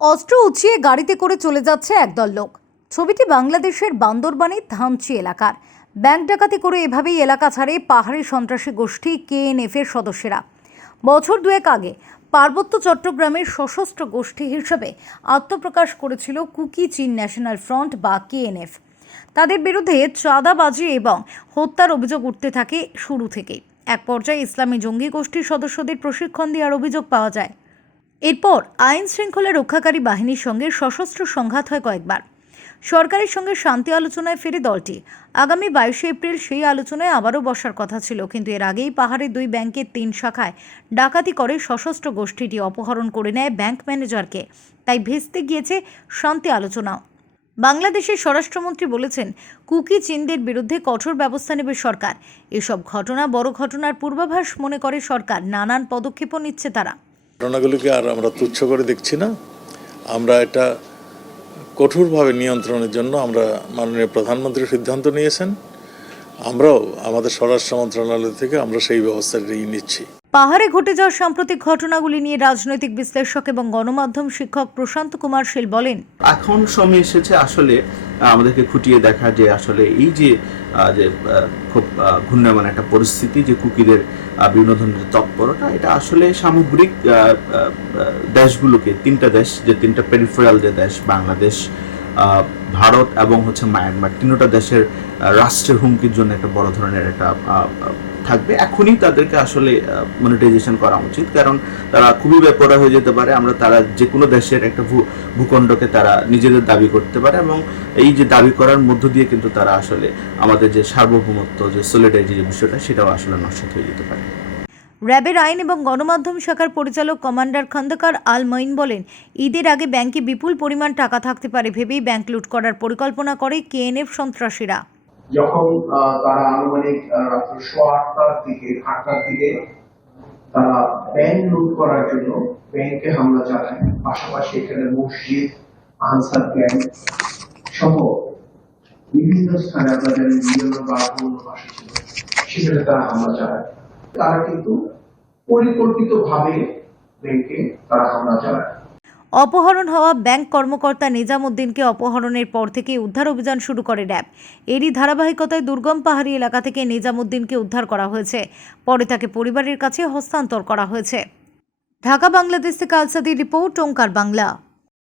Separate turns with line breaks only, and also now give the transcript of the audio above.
অস্ত্র উঁচিয়ে গাড়িতে করে চলে যাচ্ছে একদল লোক। ছবিটি বাংলাদেশের বান্দরবানের ধানচি এলাকার। ব্যাংক ডাকাতি করে এভাবেই এলাকা ছাড়ে পাহাড়ি সন্ত্রাসী গোষ্ঠী কেএনএফ এর সদস্যরা। বছর দুয়েক আগে পার্বত্য চট্টগ্রামের সশস্ত্র গোষ্ঠী হিসেবে আত্মপ্রকাশ করেছিল কুকি চীন ন্যাশনাল ফ্রন্ট বা কেএনএফ। তাদের বিরুদ্ধে চাঁদাবাজি এবং হত্যার অভিযোগ উঠতে থাকে শুরু থেকেই। এক পর্যায়ে ইসলামী জঙ্গি গোষ্ঠীর সদস্যদের প্রশিক্ষণ দেওয়ার অভিযোগ পাওয়া যায়। এরপর আইন শৃঙ্খলা রক্ষাকারী বাহিনীর সঙ্গে সশস্ত্র সংঘাত হয় কয়েকবার। সরকারের সঙ্গে শান্তি আলোচনায় ফেরে দলটি। আগামী বাইশে এপ্রিল সেই আলোচনায় আবারও বসার কথা ছিল, কিন্তু এর আগেই পাহাড়ের দুই ব্যাংকের তিন শাখায় ডাকাতি করে সশস্ত্র গোষ্ঠীটি অপহরণ করে নেয় ব্যাংক ম্যানেজারকে। তাই ভেস্তে গিয়েছে শান্তি আলোচনাও বাংলাদেশের স্বরাষ্ট্রমন্ত্রী বলেছেন, কুকি চীনদের বিরুদ্ধে কঠোর ব্যবস্থা নেবে সরকার। এসব ঘটনা বড় ঘটনার পূর্বাভাস মনে করে সরকার। নানান পদক্ষেপও নিচ্ছে তারা।
ঘটনাগুলিকে আর আমরা তুচ্ছ করে দেখছি না। আমরা এটা কঠোরভাবে নিয়ন্ত্রণের জন্য আমরা মাননীয় প্রধানমন্ত্রী সিদ্ধান্ত নিয়েছেন। আমরাও আমাদের স্বরাষ্ট্র মন্ত্রণালয় থেকে আমরা সেই ব্যবস্থাটি নিচ্ছি।
পাহাড়ে ঘটে যাওয়া সাম্প্রতিক ঘটনাগুলি নিয়ে রাজনৈতিক বিশ্লেষক এবং গণমাধ্যম শিক্ষক প্রশান্ত কুমার শীল বলেন
এখন সময় এসেছে আসলে আমাদেরকে খুঁটিয়ে দেখা যে আসলে এই যে যে খুব আহ, ঘূর্ণায়মান একটা পরিস্থিতি যে কুকিদের ধরনের তৎপরতা এটা আসলে সামগ্রিক দেশগুলোকে তিনটা দেশ যে তিনটা পেরিফেরাল যে দেশ বাংলাদেশ ভারত এবং হচ্ছে মায়ানমার তিনটা দেশের রাষ্ট্রের হুমকির জন্য একটা বড় ধরনের একটা থাকবে। এখনই তাদেরকে আসলে মনিটাইজেশন করা উচিত। কারণ তারা খুবই বেপরা হয়ে যেতে পারে। আমরা তারা যে কোনো দেশের একটা ভূখণ্ডকে তারা নিজেদের দাবি করতে পারে এবং এই যে দাবি করার মধ্য দিয়ে কিন্তু তারা আসলে আমাদের যে সার্বভৌমত্ব, যে সলিডারিটি যে বিষয়টা, সেটাও আসলে নষ্ট হয়ে যেতে পারে।
র্যাবের আইন এবং গণমাধ্যম শাখার পরিচালক কমান্ডার খন্দকার আল মঈন বলেন, ঈদের আগে ব্যাংকে বিপুল পরিমাণ টাকা থাকতে পারে ভেবেই ব্যাংক লুট করার পরিকল্পনা করে কেএনএফ সন্ত্রাসীরা।
যখন তারা আনুমানিক রাত্র সোয়া আটটার দিকে আটটার দিকে, তারা ব্যাংক লুট করার জন্য ব্যাংকে হামলা চালায়। পাশাপাশি এখানে মসজিদ, আনসার ব্যাংক সহ বিভিন্ন স্থানে আমরা জানি বিভিন্ন বাসভবন পাশে ছিল। সেখানে তারা হামলা চালায়। তারা কিন্তু পরিকল্পিত ভাবে ব্যাংকে তারা হামলা চালায়।
অপহরণ হওয়া ব্যাংক কর্মকর্তা নিজামুদ্দিনকে অপহরণের পর থেকে উদ্ধার অভিযান শুরু করে র্যাব। এরই ধারাবাহিকতায় দুর্গম পাহাড়ি এলাকা থেকে নিজামুদ্দিনকে উদ্ধার করা হয়েছে। পরে তাকে পরিবারের কাছে হস্তান্তর করা হয়েছে। ঢাকা, বাংলাদেশ থেকে আলসাদি রিপোর্ট, ওঙ্কার বাংলা।